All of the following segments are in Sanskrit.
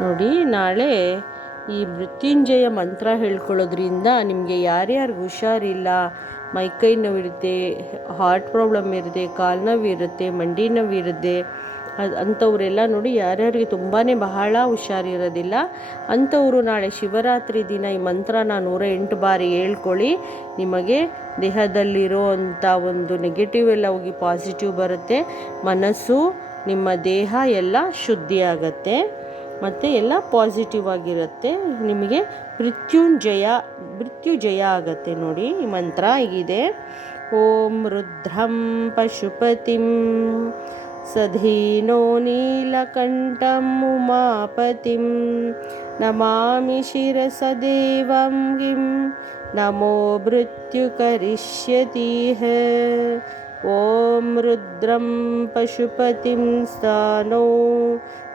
ನೋಡಿ, ನಾಳೆ ಈ ಮೃತ್ಯುಂಜಯ ಮಂತ್ರ ಹೇಳ್ಕೊಳ್ಳೋದ್ರಿಂದ ನಿಮಗೆ ಯಾರ್ಯಾರಿಗೂ ಹುಷಾರಿಲ್ಲ ಮೈಕೈ ನೋವಿರುತ್ತೆ ಹಾರ್ಟ್ ಪ್ರಾಬ್ಲಮ್ ಇರುತ್ತೆ, ಕಾಲು ನೋವಿರುತ್ತೆ ಮಂಡಿ ನೋವಿರುತ್ತೆ ಅದು ಅಂಥವರೆಲ್ಲ ನೋಡಿ ಯಾರ್ಯಾರಿಗೆ ತುಂಬಾ ಬಹಳ ಹುಷಾರಿರೋದಿಲ್ಲ, ಅಂಥವರು ನಾಳೆ ಶಿವರಾತ್ರಿ ದಿನ ಈ ಮಂತ್ರನ ನೂರ ಎಂಟು ಬಾರಿ ಹೇಳ್ಕೊಳ್ಳಿ, ನಿಮಗೆ ದೇಹದಲ್ಲಿರೋ ಅಂಥ ಒಂದು ನೆಗೆಟಿವ್ ಎಲ್ಲ ಹೋಗಿ ಪಾಸಿಟಿವ್ ಬರುತ್ತೆ, ಮನಸ್ಸು, ನಿಮ್ಮ ದೇಹ ಎಲ್ಲ ಶುದ್ಧಿ ಮತ್ತು ಎಲ್ಲ ಪಾಸಿಟಿವ್ ಆಗಿರುತ್ತೆ. ನಿಮಗೆ ಮೃತ್ಯುಂಜಯ, ಮೃತ್ಯುಜಯ ಆಗತ್ತೆ ನೋಡಿ, ಈ ಮಂತ್ರ ಇದೆ ಓಂ ರುದ್ರಂ ಪಶುಪತಿಂ ಸಧೀನೋ ನೀಲಕಂಠಂ ಉಮಾಪತಿಂ ನಮಾಮಿ ಶಿರಸದೇವಂ ಗಿಂ ನಮೋ ಮೃತ್ಯುಕರಿಷ್ಯತೀಹ ॐ रुद्रं पशुपतिं स्थानो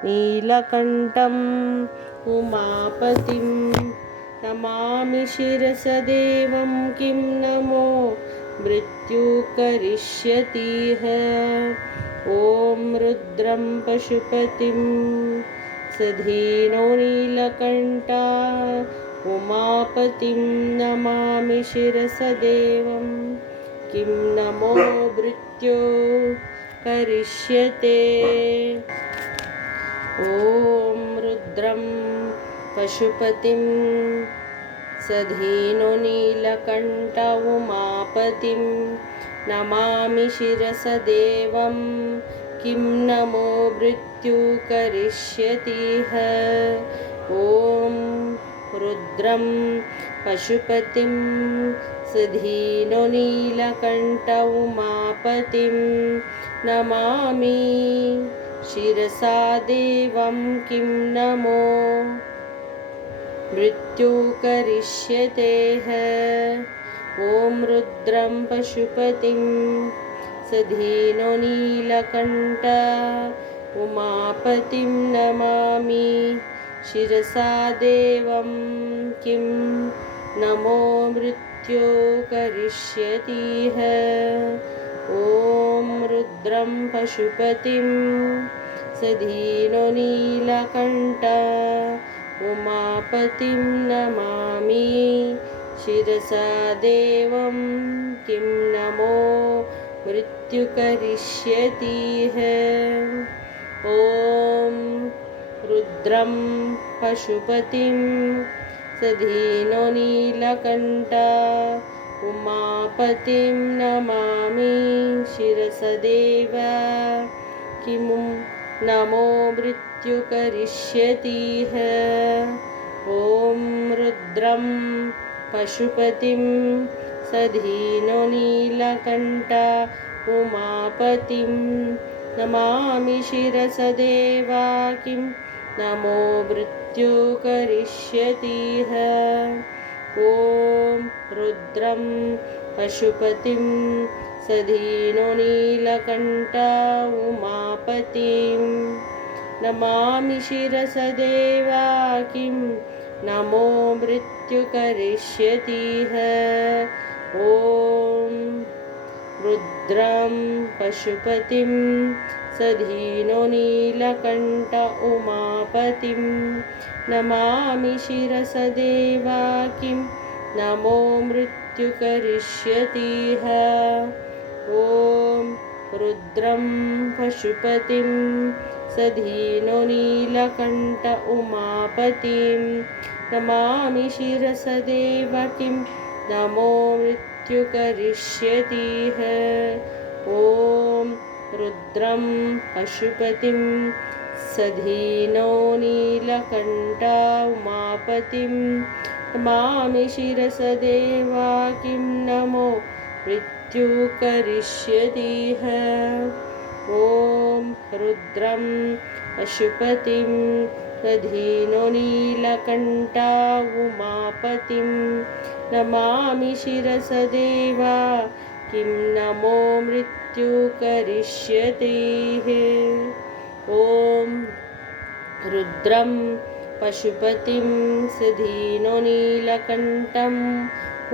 नीलकण्ठम् उमापतिं नमामि शिरसदेवं किं नमो मृत्युकरिष्यतीह। ॐ रुद्रं पशुपतिं सधीनो नीलकण्ठा उमापतिं नमामि शिरसदेवम् किं नमो मृत्यो करिष्यते? ॐ रुद्रं पशुपतिं सधीनो नीलकण्ठ उमापतिं नमामि शिरसदेवं किं नमो मृत्यु करिष्यतिह ॐ रुद्रं पशुपतिं सधीनो उमापतिं नमामि। शिरसा देवं किं नमो? मृत्यु करिष्यतेः ॐ रुद्रं पशुपतिं सधीनो नीलकण्ठ उमापतिं नमामि शिरसा देवं किं नमो मृत्यो करिष्यतिः ॐ रुद्रं पशुपतिं सधीनो नीलकण्ठ उमापतिं नमामि। शिरसा देवं किं नमो मृत्युकरिष्यतिः ॐ रुद्रं पशुपतिं सधीनो नीलकण्ठ उमापतिं नमामि शिरसदेव। किं नमो मृत्युकरिष्यतिः ॐ रुद्रं पशुपतिं सधीनो नीलकण्ठ उमापतिं नमामि शिरसदेवा। किं नमो मृत्यु करिष्यतिः ॐ रुद्रं पशुपतिं सधीनो नीलकण्ठ उमापतिं। नमामि शिरसदेवा किं नमो मृत्यु ॐ रुद्रं पशुपतिं सधीनो नीलकण्ठ उमापतिं। नमामि शिरसदेवा किं नमो मृत्यु करिष्यतिः ॐ रुद्रं पशुपतिं सधीनो नीलकण्ठ उमापतिं। नमामि शिरसदेव किं नमो मृत्यु करिष्यतिः ॐ रुद्रं पशुपतिं सधीनो नीलकण्ठ उमापतिं नमामि शिरसदेवा किं नमो मृत्यु करिष्यतिः ॐ रुद्रं पशुपतिं दधीनो नीलकण्ठ उमापतिं नमामि शिरसदेवा किं नमो मृत्यु करिष्यतिः ॐ रुद्रं पशुपतिं सधीनो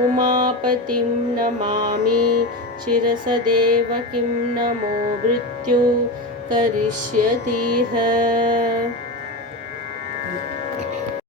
उमापतिं नमामि शिरसदेव किं नमो मृत्यु करिष्यतिः